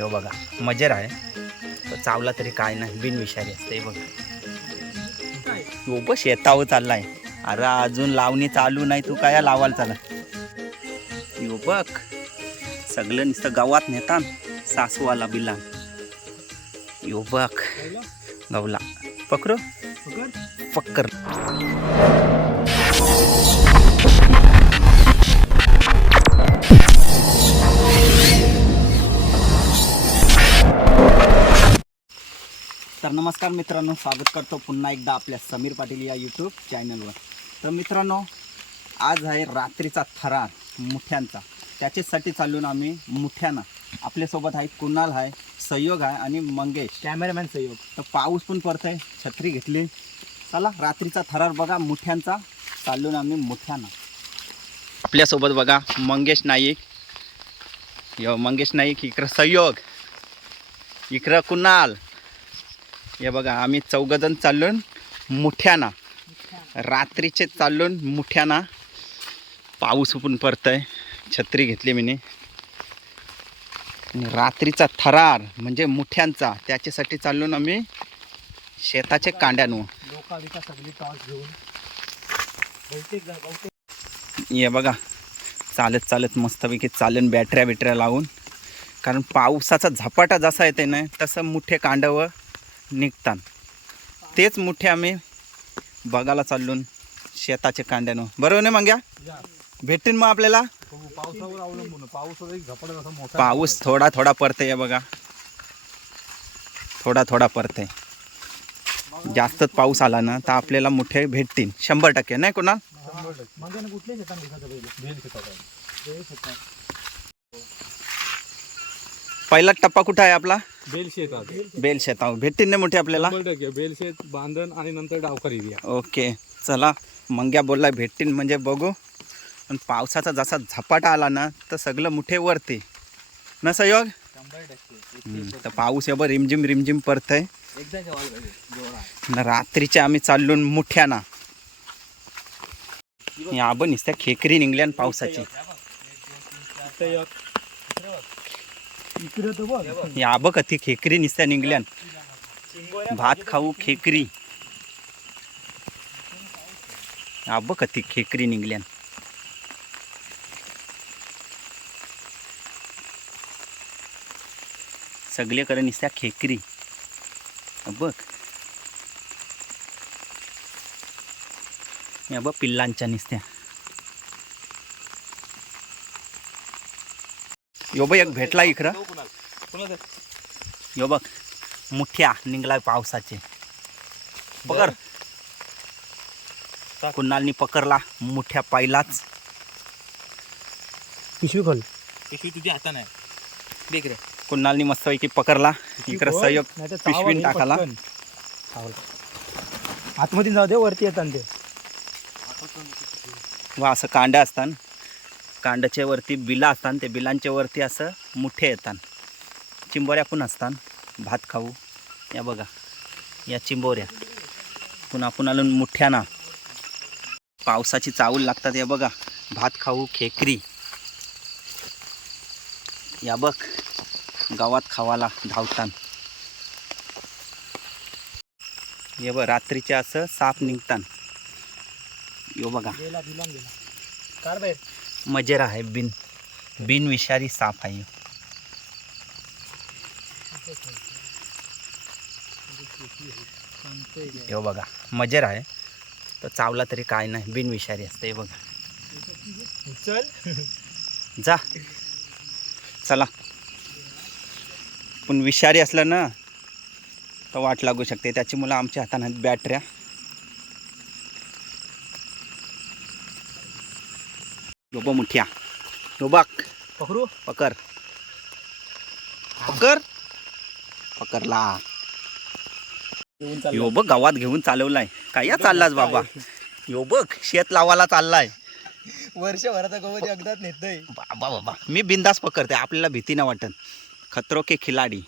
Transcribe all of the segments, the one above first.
हे बघा मजेर आहे. तो चावला तरी काय नाही बिनविषारी असते हे बघा. हो बस शेतावर चाललाय. अरे अजून लावणी चालू नाही तू काय लावायला चाला यो बघ सगळं नुसतं गावात नेतान सासवाला बिला यो बघ गवला. पकरो पक्कर तर नमस्कार मित्रांनो स्वागत करतो पुन्हा एकदा आपल्या समीर पाटील या यूट्यूब चॅनलवर तर मित्रांनो आज आहे रात्रीचा थरार मुठ्यांचा. त्याच्यासाठी चालून आम्ही मुठ्यानं. आपल्यासोबत आहे कुणाल आहे सहयोग आहे आणि मंगेश. कॅमेरामॅन सहयोग. तर पाऊस पण पडतंय छत्री घेतली. चला रात्रीचा थरार बघा मुठ्यांचा. चालून आम्ही मुठ्यानं. आपल्यासोबत बघा मंगेश नाईक. यो मंगेश नाईक इकडं सहयोग. इकडं कुणाल. हे बघा आम्ही चौघजण चालून मुठ्याना. रात्रीचे चालून मुठ्याना. पाऊस पण पडतंय. छत्री घेतली मी रात्रीचा थरार म्हणजे मुठ्यांचा त्याच्यासाठी चालून आम्ही शेताचे कांड्यानो. हे बघा चालत चालत मस्तपैकी चालन बॅटऱ्या बिटऱ्या लावून. कारण पावसाचा झपाटा जसा येते ना तसं मुठे कांडावं निघतात. तेच मुठे आम्ही बघायला चालून शेताच्या कांड्यानं. बरोबर नाही मग या. भेटतील मग आपल्याला? पाऊस थोडा थोडा पडते या बघा. थोडा थोडा पडते जास्तच पाऊस आला ना तर आपल्याला मोठे भेटतील. शंभर टक्के नाही कोणाल शंभर टक्के. मग त्यानं कुठल्या शेतात दिसायचं पहिले आहे. टप्पा कुठं आहे आपला? बेल शेतात. बेल शेतावर. भेटतील ना मोठे आपल्याला? शंभर टक्के. बेल शेत बांधण आणि नंतर डावकर एरिया ओके. चला मंग्या बोलला भेटतील म्हणजे बघू. पण पावसाचा जसा झपाटा आला ना तर सगळं मुठे वरते. ना सहयोग? शंभर टक्के. हम्म, तर पाऊस एवढं रिमझिम रिमझिम पडतंय. एकदा जेवायला पाहिजे जोरात. न रात्रीचे आम्ही चाललो मुठ्याना. या बघ नुसत्या खेकरी निघल्या न पावसाची इथं एक. इकडं तर बघ या बघ ती खेकरी नुसत्या निघल्यान. भात खाऊ खेकरी. या बघ ती खेकरी निघल्यान. सगळीकडे निसत्या खेकरी. बघ. या बघ पिल्लांच्या निसत्या. यो बघ एक भेटला इकडं. यो बघ मुठ्या निघलाय पावसाचे. पकड. कुणालनी पकडला मुठ्या पाहिलाच. पिशवी खोल. पिशवी तुझ्या हातात आहे. देख रे. कुणालनी मस्तपैकी पकडला. इकडं सहयोग पिशवीन टाकाला. आतमध्ये जाऊ दे वरती येतात ते. व असं कांड्या असतात कांडाच्या वरती बिला असतात ते बिलांच्या वरती असं मुठे येतात. चिंबोऱ्या पण असतात. भात खाऊ. या बघा. या चिंबोऱ्या. पुन्हा पुन्हा मुठ्याना पावसाची चावल लागतात या बघा. भात खाऊ खेकरी. या बघ. गावात खावाला धावतान हे बघ रात्रीचे असं साप निघतान यो बघा. मजेर आहे बिन बिनविषारी साप आहे. ह्यो बघा मजेर आहे. तर चावला तरी काय नाही बिनविषारी असतं हे बघा. चल. जा. चला. पण विषारी असलं ना तर वाट लागू शकते. त्याची मुलं आमच्या हाताने बॅटऱ्या. यो बघ मुठ्या. बघ पकडू? पकर पकर पकरला घेऊन यो बघ गावात घेऊन चालवलाय. काय या चाललास बाबा? यो बघ शेत लावायला चाललाय. वर्षभराचा गवत एकदाच नेतय. बाबा बाबा. मी बिंदास पकडते आपल्याला भीती नाही वाटत. खतरो के खिलाडी.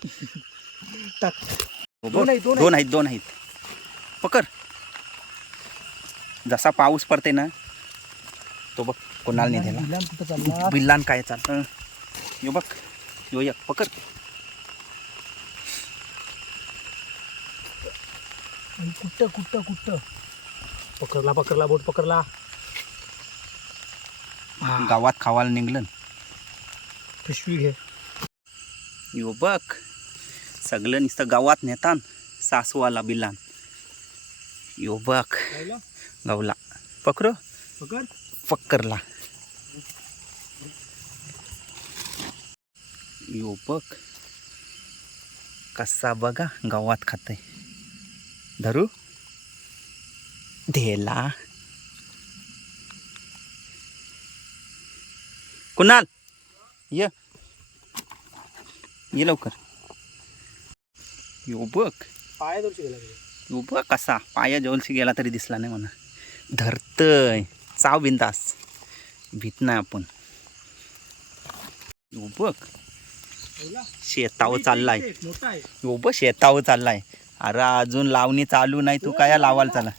दोन आहेत, दोन दोन आहेत दोन आहेत. पकर जसा पाऊस पडते ना तो बघ. कोणाला नाही दिला. चालला? बिल्लान काय चालतं यो बघ यो एक पकड. कुठं कुठं कुठं? पकडला पकडला बोट पकडला. गावात खावायला निघलं पिशवी घे. यो बघ सगळं नुसतं गावात नेतान सासवाला बिलान. यो बघ गावला? पकरो पकड. पक्करला यो बघ कसा बघा गावात खातय. धरू? धेला. कुणाल? ये. ये लवकर. यो बघ पाया दर्शी गेला यो बघ कसा? पाया जवळशी गेला तरी दिसला नाही म्हणा. धरतय. चाव बिंदास. भीत नाही आपण. यो बघ शेतावर चाललाय. बघ शेतावर चाललाय. अरे अजून लावणी चालू नाही तू काय लावायला चाला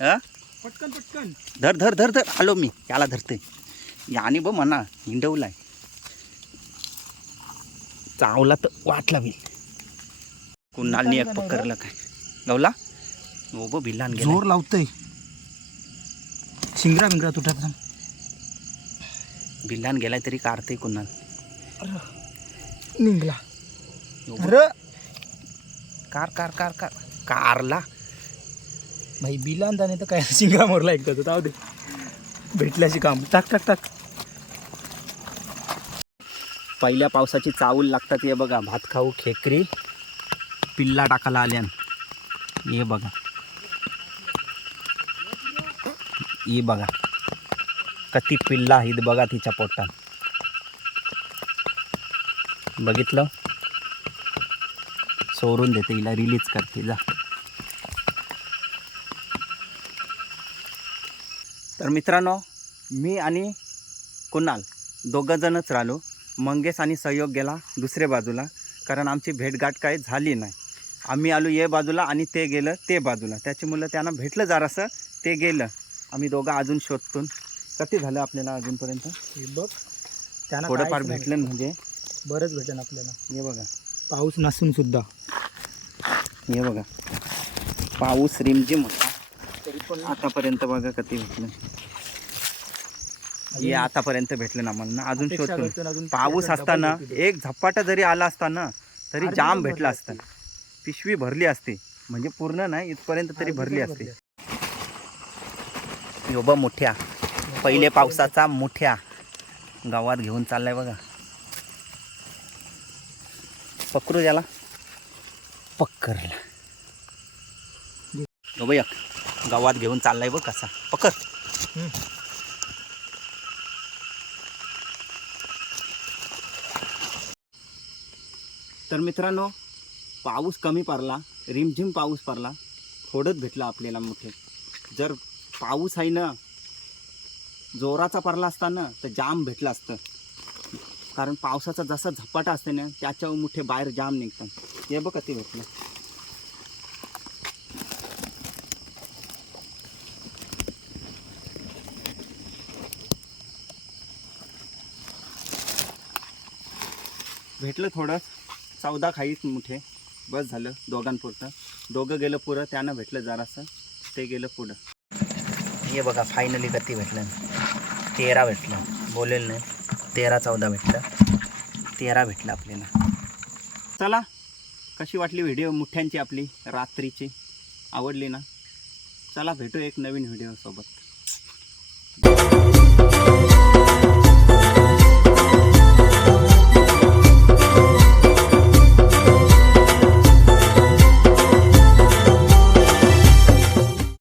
ह? पटकन पटकन. धर धर धर धर. आलो मी. याला धरते. याने बघ म्हणा हिंडवलाय. चावला तर वाटला मी कुणालनी एक पकडलं काय? गवला हो बघ भिल्लान गेला जोर लावतय. शिंगरा बिंगरा तुटत थांब. भिल्लान गेलाय तरी काढते कुणाल. निघला. र. Car car car car. कारला. भाई बिलान जाणे तर काय शिंगा मोरला एकदा तो जाऊ दे. भेटल्याशी काम. टाक टाक टाक. पहिल्या पावसाची चावल लागतात हे बघा. भात खाऊ खेकरी. पिल्ला टाकायला आल्यान. हे बघा. हे बघा. कती पिल्ला आहेत बघा तिच्या पोटात. बघितलं? सोडून देते हिला रिलीज करते जा. तर मित्रांनो मी आणि कुणाल दोघं जणच राहिलो. मंगेश आणि सहयोग गेला दुसऱ्या बाजूला कारण आमची भेटगाठ काही झाली नाही. आम्ही आलो ये बाजूला आणि ते गेलं ते बाजूला. त्याच्यामुळं त्यांना भेटलं जरासं ते गेलं. आम्ही दोघं अजून शोधतो किती झालं आपल्याला अजूनपर्यंत? हे बघ त्यांना थोडंफार. भेटलं म्हणजे? बरंच भेटेन आपल्याला. हे बघा. पाऊस नसून सुद्धा. हे बघा. पाऊस रिमझिम होता. तरी पण आतापर्यंत बघा किती भेटलं. हे आतापर्यंत भेटलं ना मला ना. अजून अपेक्षा शोधतो करतो अजून. पाऊस असताना. एक झपाटा जरी आला असता ना तरी अर्धी जाम पण भेटला असता. पिशवी भरली असते. म्हणजे पूर्ण नाही इथपर्यंत तरी अर्धी भरली पण असते. योबा मोठ्या. पहिले. पावसाचा मोठ्या. गावात घेऊन चाललाय बघा. पकडू त्याला. पकडला हो गावात घेऊन चाललाय बघ कसा. पकड. तर मित्रांनो पाऊस कमी पडला रिमझिम पाऊस पडला थोडंच भेटला आपल्याला मोठे. जर पाऊस आहे ना जोराचा पडला असता ना तर जाम भेटला असतं. कारण पावसाचा जसा झपाटा असते ना त्याच्यावर मोठे बाहेर जाम निघतात. हे बघा ते भेटलं भेटलं थोडं. चौदा खाईच मुठे. बस झालं दोघांपुरतं. दोघं गेलं पुरं त्यानं भेटलं जरासं. ते गेलं पुढं. हे बघा फायनली गती भेटलं. तेरा भेटलं. बोलेल नाही. तेरा चौदा भेटलं. तेरा भेटलं आपल्याला. चला कशी वाटली व्हिडिओ? मुठ्यांची आपली रात्रीची. आवडली ना? चला भेटू एक नवीन व्हिडिओसोबत.